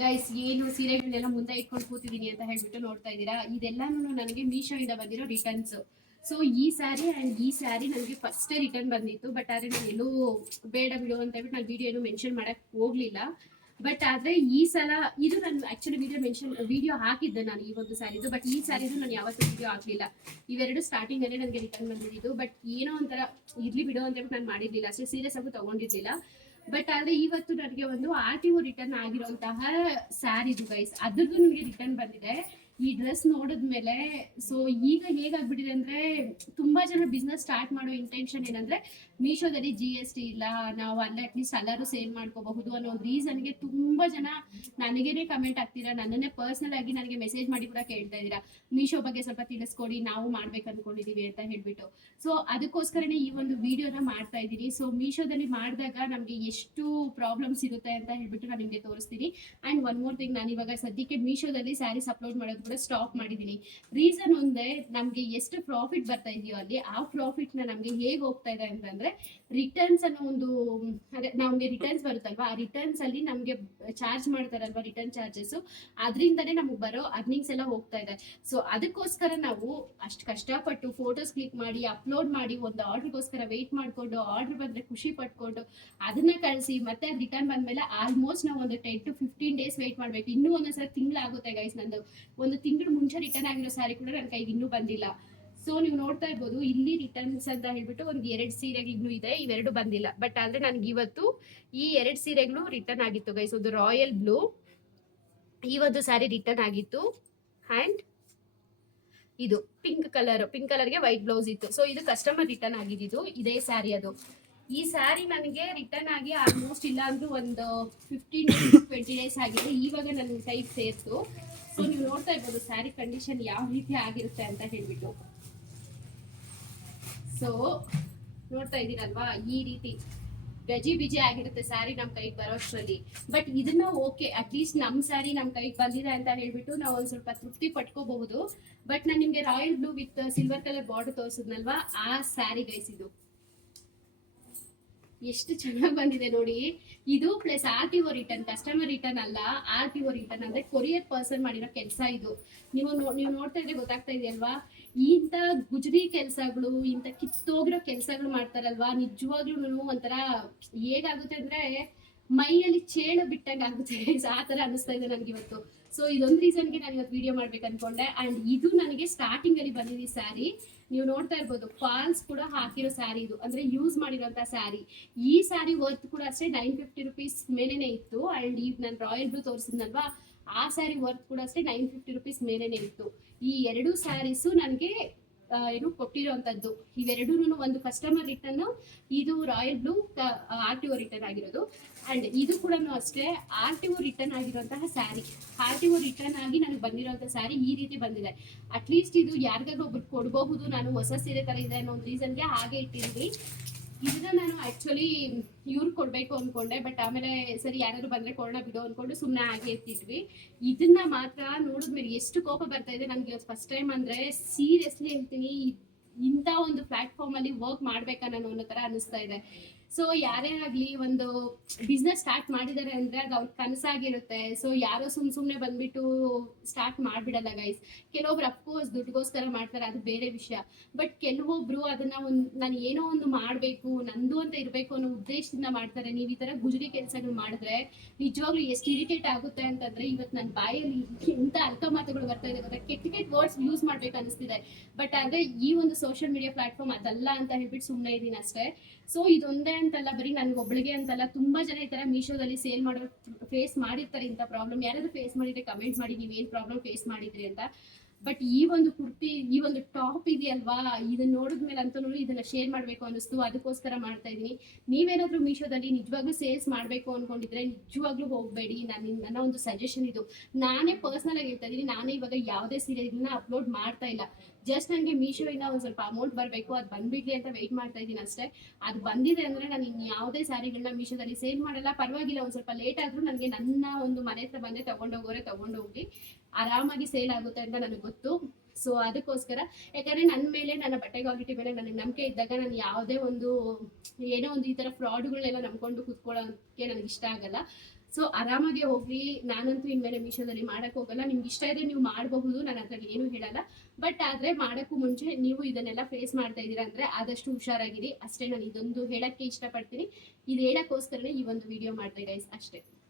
Guys ಏನು ಸೀರೆಗಳನ್ನೆಲ್ಲ ಮುಂದೆ ಇಟ್ಕೊಂಡು ಕೂತಿದ್ದೀನಿ ಅಂತ ಹೇಳ್ಬಿಟ್ಟು ನೋಡ್ತಾ ಇದ್ದೀರಾ? ಇದೆಲ್ಲಾನು ನನಗೆ ಮೀಶೋ ಇಂದ ಬಂದಿರೋ ರಿಟರ್ನ್ಸ್ ಸೊ ಈ ಸ್ಯಾರಿ ಅಂಡ್ ಈ ಸ್ಯಾರಿ ನನಗೆ ಫಸ್ಟೇ ರಿಟರ್ನ್ ಬಂದಿತ್ತು. ಬಟ್ ಆದರೆ ನಾನು ಎಲ್ಲೂ ಬೇಡ ಬಿಡು ಅಂತ ಹೇಳ್ಬಿಟ್ಟು ನಾನು ವಿಡಿಯೋ ಏನು ಮೆನ್ಷನ್ ಮಾಡೋಕ್ಕೆ ಹೋಗ್ಲಿಲ್ಲ. ಬಟ್ ಆದರೆ ಈ ಸಲ ಇದು ನಾನು ಆ್ಯಕ್ಚುಲಿ ವಿಡಿಯೋ ಮೆನ್ಷನ್ ವಿಡಿಯೋ ಹಾಕಿದ್ದೆ ನಾನು ಈ ಒಂದು ಸ್ಯಾರಿದು ಬಟ್ ಈ ಸ್ಯಾರಿದು ನಾನು ಯಾವತ್ತೂ ವಿಡಿಯೋ ಹಾಕಲಿಲ್ಲ. ಇವೆರಡು ಸ್ಟಾರ್ಟಿಂಗ್ ಅಲ್ಲೇ ನನಗೆ ರಿಟರ್ನ್ ಬಂದಿದ್ದು. ಬಟ್ ಏನೋ ಒಂಥರ ಇರಲಿ ಬಿಡು ಅಂತ ಹೇಳ್ಬಿಟ್ಟು ನಾನು ಮಾಡಿರಲಿಲ್ಲ. ಅಷ್ಟೇ ಸೀರಿಯಸ್ ಆಗೂ ತಗೊಂಡಿರ್ಲಿಲ್ಲ. ಬಟ್ ಆದ್ರೆ ಇವತ್ತು ನನಗೆ ಒಂದು ಆರ್ ಟಿ ಒ ರಿಟರ್ನ್ ಆಗಿರುವಂತಹ ಸ್ಯಾರಿ ಇದು ಗೈಸ್ ಅದ್ರದ್ದು ನಿಮಗೆ ರಿಟರ್ನ್ ಬಂದಿದೆ. ಈ ಡ್ರೆಸ್ ನೋಡಿದ್ಮೇಲೆ ಸೊ ಈಗ ಹೇಗಾಗ್ಬಿಟ್ಟಿದೆ ಅಂದ್ರೆ, ತುಂಬಾ ಜನ ಬಿಸ್ನೆಸ್ ಸ್ಟಾರ್ಟ್ ಮಾಡೋ ಇಂಟೆನ್ಷನ್ ಏನಂದ್ರೆ ಮೀಶೋದಲ್ಲಿ ಜಿ ಎಸ್ ಟಿ ಇಲ್ಲ, ನಾವು ಅಲ್ಲೇ ಅಟ್ಲೀಸ್ಟ್ ಎಲ್ಲರೂ ಸೇಲ್ ಮಾಡ್ಕೋಬಹುದು ಅನ್ನೋ ರೀಸನ್ಗೆ ತುಂಬಾ ಜನ ನನಗೇನೆ ಕಮೆಂಟ್ ಆಗ್ತೀರಾ ನನ್ನನ್ನೇ ಪರ್ಸನಲ್ ಆಗಿ ನನಗೆ ಮೆಸೇಜ್ ಮಾಡಿ ಕೂಡ ಕೇಳ್ತಾ ಇದ್ದೀರಾ. ಮೀಶೋ ಬಗ್ಗೆ ಸ್ವಲ್ಪ ತಿಳಿಸ್ಕೊಡಿ, ನಾವು ಮಾಡ್ಬೇಕು ಅನ್ಕೊಂಡಿದೀವಿ ಅಂತ ಹೇಳ್ಬಿಟ್ಟು. ಸೊ ಅದಕ್ಕೋಸ್ಕರನೇ ಈ ಒಂದು ವಿಡಿಯೋನ ಮಾಡ್ತಾ ಇದ್ದೀನಿ. ಸೊ ಮೀಶೋದಲ್ಲಿ ಮಾಡಿದಾಗ ನಮಗೆ ಎಷ್ಟು ಪ್ರಾಬ್ಲಮ್ಸ್ ಇರುತ್ತೆ ಅಂತ ಹೇಳ್ಬಿಟ್ಟು ನಾನು ನಿಮಗೆ ತೋರಿಸ್ತೀನಿ. ಅಂಡ್ ಒನ್ ಮೋರ್ ಥಿಂಗ್ ನಾನು ಇವಾಗ ಸದ್ಯಕ್ಕೆ ಮೀಶೋದಲ್ಲಿ ಸ್ಯಾರೀಸ್ ಅಪ್ಲೋಡ್ ಮಾಡೋದು ಕೂಡ ಸ್ಟಾಪ್ ಮಾಡಿದ್ದೀನಿ. ರೀಸನ್ ಒಂದೇ, ನಮಗೆ ಎಷ್ಟು ಪ್ರಾಫಿಟ್ ಬರ್ತಾ ಇದೆಯೋ ಅಲ್ಲಿ, ಆ ಪ್ರಾಫಿಟ್ನ ನಮಗೆ ಹೇಗೆ ಹೋಗ್ತಾ ಇದೆ ಅಂತಂದ್ರೆ ರಿಟರ್ನ್ಸ್ ಅನ್ನೋ ಒಂದು, ಅದೇ ನಮಗೆ ರಿಟರ್ನ್ಸ್ ಬರುತ್ತಲ್ವಾ, ಆ ರಿಟರ್ನ್ಸ್ ಅಲ್ಲಿ ನಮಗೆ ಚಾರ್ಜ್ ಮಾಡ್ತಾರಲ್ವಾ ರಿಟರ್ನ್ ಚಾರ್ಜಸ್ ಅದರಿಂದನೇ ನಮಗೆ ಬರೋ ಅರ್ನಿಂಗ್ಸ್ ಎಲ್ಲ ಹೋಗ್ತಾ ಇದೆ. ಸೊ ಅದಕ್ಕೋಸ್ಕರ ನಾವು ಅಷ್ಟು ಕಷ್ಟಪಟ್ಟು ಫೋಟೋಸ್ ಕ್ಲಿಕ್ ಮಾಡಿ ಅಪ್ಲೋಡ್ ಮಾಡಿ, ಒಂದು ಆರ್ಡರ್ಗೋಸ್ಕರ ವೆಯ್ಟ್ ಮಾಡ್ಕೊಂಡು ಆರ್ಡರ್ ಬಂದ್ರೆ ಖುಷಿ ಪಟ್ಕೊಂಡು, ಅದನ್ನ ಕಳಿಸಿ, ಮತ್ತೆ ರಿಟರ್ನ್ ಬಂದ್ಮೇಲೆ ಆಲ್ಮೋಸ್ಟ್ ನಾವು ಒಂದು ten to fifteen days wait ಮಾಡ್ಬೇಕು. ಇನ್ನೂ ಒಂದೊಂದ್ಸಲ ತಿಂಗಳಾಗುತ್ತೆ ಗೈಸ್ ನಂದು. ಒಂದು ತಿಂಗಳು ಮುಂಚೆ ರಿಟರ್ನ್ ಆಗಿರೋ ಸ್ಯಾರಿ ಕೂಡ ನನ್ನ ಕೈಗೆ ಇನ್ನೂ ಬಂದಿಲ್ಲ. ಸೊ ನೀವು ನೋಡ್ತಾ ಇರ್ಬೋದು, ಇಲ್ಲಿ ರಿಟರ್ನ್ಸ್ ಅಂತ ಹೇಳ್ಬಿಟ್ಟು ಒಂದು ಎರಡು ಸೀರೆಗಳು ಇದೆ, ಇವೆರಡು ಬಂದಿಲ್ಲ. ಬಟ್ ಆದ್ರೆ ನನಗೆ ಇವತ್ತು ಈ ಎರಡು ಸೀರೆಗಳು ರಿಟರ್ನ್ ಆಗಿತ್ತು ಗೈಸ್ ಒಂದು ರಾಯಲ್ ಬ್ಲೂ ಈ ಒಂದು ಸ್ಯಾರಿ ರಿಟರ್ನ್ ಆಗಿತ್ತು. ಆ್ಯಂಡ್ ಇದು ಪಿಂಕ್ ಕಲರ್ ಪಿಂಕ್ ಕಲರ್ಗೆ ವೈಟ್ ಬ್ಲೌಸ್ ಇತ್ತು. ಸೊ ಇದು ಕಸ್ಟಮರ್ ರಿಟರ್ನ್ ಆಗಿದ್ದು ಇದೇ ಸ್ಯಾರಿ ಅದು. ಈ ಸ್ಯಾರಿ ನನಗೆ ರಿಟರ್ನ್ ಆಗಿ ಆಲ್ಮೋಸ್ಟ್ ಇಲ್ಲ ಅಂದ್ರೂ ಒಂದು ಫಿಫ್ಟೀನ್ ಟ್ವೆಂಟಿ ಡೇಸ್ ಆಗಿದೆ. ಇವಾಗ ನನ್ನ ಕೈಗೆ ಸೇರ್ತು. ಸೊ ನೀವು ನೋಡ್ತಾ ಇರ್ಬೋದು ಸ್ಯಾರಿ ಕಂಡೀಷನ್ ಯಾವ ರೀತಿ ಆಗಿರುತ್ತೆ ಅಂತ ಹೇಳ್ಬಿಟ್ಟು. ಸೊ ನೋಡ್ತಾ ಇದ್ದೀರಲ್ವಾ? ಈ ರೀತಿ ಬೆಜಿ ಬಿಜಿ ಆಗಿರುತ್ತೆ ಸ್ಯಾರಿ ನಮ್ ಕೈಗೆ ಬರೋಷ್ಟರಲ್ಲಿ. ಬಟ್ ಇದನ್ನ ಓಕೆ ಅಟ್ಲೀಸ್ಟ್ ನಮ್ ಸ್ಯಾರಿ ನಮ್ಮ ಕೈಗೆ ಬಂದಿದೆ ಅಂತ ಹೇಳ್ಬಿಟ್ಟು ನಾವು ಒಂದು ಸ್ವಲ್ಪ ತೃಪ್ತಿ ಪಟ್ಕೋಬಹುದು. ಬಟ್ ನಾನು ನಿಮ್ಗೆ royal blue with silver colour border ತೋರಿಸಿದ್ನಲ್ವಾ? ಆ ಸ್ಯಾರಿ ಗೈಸಿದ್ದು ಎಷ್ಟು ಚೆನ್ನಾಗಿ ಬಂದಿದೆ ನೋಡಿ. ಇದು plus R T O return customer return ಅಲ್ಲ ಆರ್ ಟಿ ಓ ರಿಟರ್ನ್ ಅಂದ್ರೆ ಕೊರಿಯರ್ ಪರ್ಸನ್ ಮಾಡಿರೋ ಕೆಲಸ ಇದು. ನೀವು ನೀವು ನೋಡ್ತಾ ಇದ್ರೆ ಗೊತ್ತಾಗ್ತಾ ಇದೆಯಲ್ವಾ ಇಂಥ ಗುಜರಿ ಕೆಲಸಗಳು, ಇಂಥ ಕಿತ್ತೋಗಿರೋ ಕೆಲಸಗಳು ಮಾಡ್ತಾರಲ್ವಾ? ನಿಜವಾಗ್ಲೂ ಒಂಥರ ಹೇಗಾಗುತ್ತೆ ಅಂದ್ರೆ ಮೈಯಲ್ಲಿ ಚೇಳು ಬಿಟ್ಟಂಗೆ ಆಗುತ್ತೆ ಆ ತರ ಅನಿಸ್ತಾ ಇದೆ ನನಗೆ ಇವತ್ತು. ಸೊ ಇದೊಂದು ರೀಸನ್ಗೆ ನಾನು ಇವತ್ತು ವಿಡಿಯೋ ಮಾಡ್ಬೇಕು ಅನ್ಕೊಂಡೆ. ಅಂಡ್ ಇದು ನನಗೆ ಸ್ಟಾರ್ಟಿಂಗ್ ಅಲ್ಲಿ ಬಂದಿದೆ ಸ್ಯಾರಿ ನೀವು ನೋಡ್ತಾ ಇರ್ಬೋದು ಫಾಲ್ಸ್ ಕೂಡ ಹಾಕಿರೋ ಸ್ಯಾರಿ ಇದು. ಅಂದ್ರೆ ಯೂಸ್ ಮಾಡಿರೋಂಥ ಸ್ಯಾರಿ ಈ ಸ್ಯಾರಿ ವರ್ತ್ ಕೂಡ ಅಷ್ಟೇ ನೈನ್ ಫಿಫ್ಟಿ ರುಪೀಸ್ ಮೇಲೇನೆ ಇತ್ತು. ಅಂಡ್ ಈಗ ನಾನು ರಾಯಲ್ ಬ್ಲೂ ತೋರಿಸಿದ್ನಲ್ವಾ, ಆ ಸ್ಯಾರಿ ವರ್ತ್ ಕೂಡ ಅಷ್ಟೇ ನೈನ್ ಫಿಫ್ಟಿ ರುಪೀಸ್ ಮೇಲೇನೆ ಇತ್ತು. ಈ ಎರಡು ಸ್ಯಾರೀಸು ನನಗೆ ಏನು ಕೊಟ್ಟಿರೋವಂಥದ್ದು ಇವೆರಡೂ ಒಂದು ಕಸ್ಟಮರ್ ರಿಟರ್ನ್ ಇದು royal blue R T O return ಆಗಿರೋದು. ಅಂಡ್ ಇದು ಕೂಡ ಅಷ್ಟೇ ಆರ್ ಟಿ ಒ ರಿಟರ್ನ್ ಆಗಿರುವಂತಹ sari R T O return ಆಗಿ ನನಗೆ ಬಂದಿರೋಂಥ ಸ್ಯಾರಿ ಈ ರೀತಿ ಬಂದಿದೆ. ಅಟ್ಲೀಸ್ಟ್ ಇದು ಯಾರಿಗಾದ್ರೂ ಒಬ್ರು ಕೊಡಬಹುದು, ನಾನು ಹೊಸ ಸೀರೆ ತರ ಇದೆ ಅನ್ನೋ ಒಂದು ರೀಸನ್ಗೆ ಹಾಗೆ ಇಟ್ಟಿದ್ವಿ ಇದನ್ನ ನಾನು ಆಕ್ಚುಲಿ ಇವ್ರು ಕೊಡ್ಬೇಕು ಅನ್ಕೊಂಡೆ ಬಟ್ ಆಮೇಲೆ ಸರಿ ಯಾರಾದ್ರು ಬಂದ್ರೆ ಕೊಡೋಣ ಬಿಡು ಅನ್ಕೊಂಡು ಸುಮ್ಮನೆ ಹಾಗೆ ಎತ್ತಿದ್ವಿ. ಇದನ್ನ ಮಾತ್ರ ನೋಡಿದ್ಮೇಲೆ ಎಷ್ಟು ಕೋಪ ಬರ್ತಾ ಇದೆ ನನಗೆ ಇವತ್ತು ಫಸ್ಟ್ ಟೈಮ್ ಅಂದ್ರೆ ಸೀರಿಯಸ್ಲಿ ಹೇಳ್ತೀನಿ ಇಂಥ ಒಂದು ಪ್ಲಾಟ್ಫಾರ್ಮ್ ಅಲ್ಲಿ ವರ್ಕ್ ಮಾಡ್ಬೇಕಾ ನಾನು ಅನ್ನೋ ತರ ಅನಿಸ್ತಾ ಇದೆ. ಸೊ ಯಾರೇ ಆಗ್ಲಿ ಒಂದು ಬಿಸ್ನೆಸ್ ಸ್ಟಾರ್ಟ್ ಮಾಡಿದ್ದಾರೆ ಅಂದ್ರೆ ಅದು ಅವ್ರ ಕನಸಾಗಿರುತ್ತೆ. ಸೊ ಯಾರೋ ಸುಮ್ ಸುಮ್ನೆ ಬಂದ್ಬಿಟ್ಟು ಸ್ಟಾರ್ಟ್ ಮಾಡ್ಬಿಡಲ್ಲ ಗೈಸ್ ಕೆಲವೊಬ್ರು ಅಫ್ಕೋರ್ಸ್ ದುಡ್ಡುಗೋಸ್ಕರ ಮಾಡ್ತಾರೆ, ಅದು ಬೇರೆ ವಿಷಯ. ಬಟ್ ಕೆಲವೊಬ್ರು ಅದನ್ನ ಒಂದು, ನಾನು ಏನೋ ಒಂದು ಮಾಡಬೇಕು, ನಂದು ಅಂತ ಇರಬೇಕು ಅನ್ನೋ ಉದ್ದೇಶದಿಂದ ಮಾಡ್ತಾರೆ. ನೀವು ಈ ತರ ಗುಜರಿ ಕೆಲಸಗಳು ಮಾಡಿದ್ರೆ ನಿಜವಾಗ್ಲೂ ಎಷ್ಟು ಇರಿಟೇಟ್ ಆಗುತ್ತೆ ಅಂತಂದ್ರೆ ಇವತ್ತು ನನ್ನ ಬಾಯಲ್ಲಿ ಇಂಥ ಅಲ್ಕ ಮಾತುಗಳು ಬರ್ತಾ ಇದೆ ಗೊತ್ತಾ? ಕೆಟ್ಟ ಕೆಟ್ಟ ವರ್ಡ್ಸ್ ಯೂಸ್ ಮಾಡ್ಬೇಕು ಅನಿಸ್ತಿದೆ. ಬಟ್ ಆದ್ರೆ ಈ ಒಂದು ಸೋಷಿಯಲ್ ಮೀಡಿಯಾ ಪ್ಲಾಟ್ಫಾರ್ಮ್ ಅದಲ್ಲ ಅಂತ ಹೇಳ್ಬಿಟ್ಟು ಸುಮ್ಮನೆ ಇದೀನಿ ಅಷ್ಟೇ. ಸೊ ಇದೊಂದೇ ಅಂತಲ್ಲ, ಬರೀ ನನ್ಗೆ ಒಬ್ಳಿಗೆ ಅಂತಲ್ಲ, ತುಂಬಾ ಜನ ಈ ತರ ಮೀಶೋದಲ್ಲಿ ಸೇಲ್ ಮಾಡೋ ಫೇಸ್ ಮಾಡಿರ್ತಾರೆ ಇಂಥ ಪ್ರಾಬ್ಲಮ್ ಯಾರಾದ್ರೂ ಫೇಸ್ ಮಾಡಿದ್ರೆ ಕಮೆಂಟ್ ಮಾಡಿ ನೀವೇನ್ ಪ್ರಾಬ್ಲಮ್ ಫೇಸ್ ಮಾಡಿದ್ರಿ ಅಂತ. ಬಟ್ ಈ ಒಂದು ಕುರ್ತಿ, ಈ ಒಂದು ಟಾಪ್ ಇದೆಯಲ್ವಾ? ಇದನ್ನ ನೋಡಿದ್ಮೇಲೆ ಅಂತೂ ಇದನ್ನ ಶೇರ್ ಮಾಡ್ಬೇಕು ಅನ್ನಿಸ್ತು. ಅದಕ್ಕೋಸ್ಕರ ಮಾಡ್ತಾ ಇದೀನಿ. ನೀವೇನಾದ್ರೂ ಮೀಶೋದಲ್ಲಿ ನಿಜವಾಗ್ಲೂ ಸೇಲ್ಸ್ ಮಾಡ್ಬೇಕು ಅನ್ಕೊಂಡಿದ್ರೆ ನಿಜವಾಗ್ಲೂ ಹೋಗ್ಬೇಡಿ. ನಾನು, ನನ್ನ ಒಂದು ಸಜೆಷನ್ ಇದು. ನಾನೇ ಪರ್ಸನಲ್ ಆಗಿ ಹೇಳ್ತಾ ಇದೀನಿ. ನಾನೇ ಇವಾಗ ಯಾವುದೇ ಇದನ್ನ ಅಪ್ಲೋಡ್ ಮಾಡ್ತಾ ಇಲ್ಲ. ಜಸ್ಟ್ ನನಗೆ ಮೀಶೋಯಿಂದ ಒಂದು ಸ್ವಲ್ಪ ಅಮೌಂಟ್ ಬರಬೇಕು, ಅದು ಬಂದ್ಬಿಡ್ಲಿ ಅಂತ ವೆಯ್ಟ್ ಮಾಡ್ತಾ ಇದ್ದೀನಿ ಅಷ್ಟೇ. ಅದು ಬಂದಿದೆ ಅಂದ್ರೆ ನಾನು ಇನ್ನು ಯಾವುದೇ ಸ್ಯಾರಿಗಳನ್ನ ಮೀಶೋದಲ್ಲಿ ಸೇಲ್ ಮಾಡಲ್ಲ. ಪರವಾಗಿಲ್ಲ, ಒಂದು ಸ್ವಲ್ಪ ಲೇಟ್ ಆದ್ರೂ ನನಗೆ ನನ್ನ ಒಂದು ಮನೆ ಹತ್ರ ಬಂದೆ ತಗೊಂಡೋಗೋರೆ ತಗೊಂಡೋಗಿ ಆರಾಮಾಗಿ ಸೇಲ್ ಆಗುತ್ತೆ ಅಂತ ನನಗೆ ಗೊತ್ತು. ಸೊ ಅದಕ್ಕೋಸ್ಕರ, ಯಾಕಂದ್ರೆ ನನ್ನ ಮೇಲೆ, ನನ್ನ ಬಟ್ಟೆ ಕ್ವಾಲಿಟಿ ಮೇಲೆ ನನಗೆ ನಂಬಿಕೆ ಇದ್ದಾಗ ನಾನು ಯಾವುದೇ ಒಂದು, ಏನೋ ಒಂದು ಈ ತರ ಫ್ರಾಡ್ಗಳನ್ನೆಲ್ಲ ನಂಬ್ಕೊಂಡು ಕುತ್ಕೊಳ್ಳೋಕೆ ನನಗೆ ಇಷ್ಟ ಆಗಲ್ಲ. ಸೊ ಆರಾಮಾಗಿ ಹೋಗ್ರಿ. ನಾನಂತೂ ಇನ್ಮೇಲೆ ಮೀಶೋದಲ್ಲಿ ಮಾಡಕ್ ಹೋಗಲ್ಲ. ನಿಮ್ಗೆ ಇಷ್ಟ ಇದ್ರೆ ನೀವು ಮಾಡಬಹುದು. ನಾನು ಅದ್ರಲ್ಲಿ ಏನು ಹೇಳಲ್ಲ. ಬಟ್ ಆದ್ರೆ ಮಾಡಕ್ಕೂ ಮುಂಚೆ ನೀವು ಇದನ್ನೆಲ್ಲ ಫೇಸ್ ಮಾಡ್ತಾ ಇದ್ದೀರಾ ಅಂದ್ರೆ ಆದಷ್ಟು ಹುಷಾರಾಗಿರಿ. ಅಷ್ಟೇ ನಾನು ಇದೊಂದು ಹೇಳಕ್ಕೆ ಇಷ್ಟಪಡ್ತೀನಿ. ಇದು ಹೇಳಕ್ಕೋಸ್ಕರನೇ ಈ ಒಂದು ವಿಡಿಯೋ ಮಾಡ್ತಾ ಗೈಸ್ ಅಷ್ಟೇ.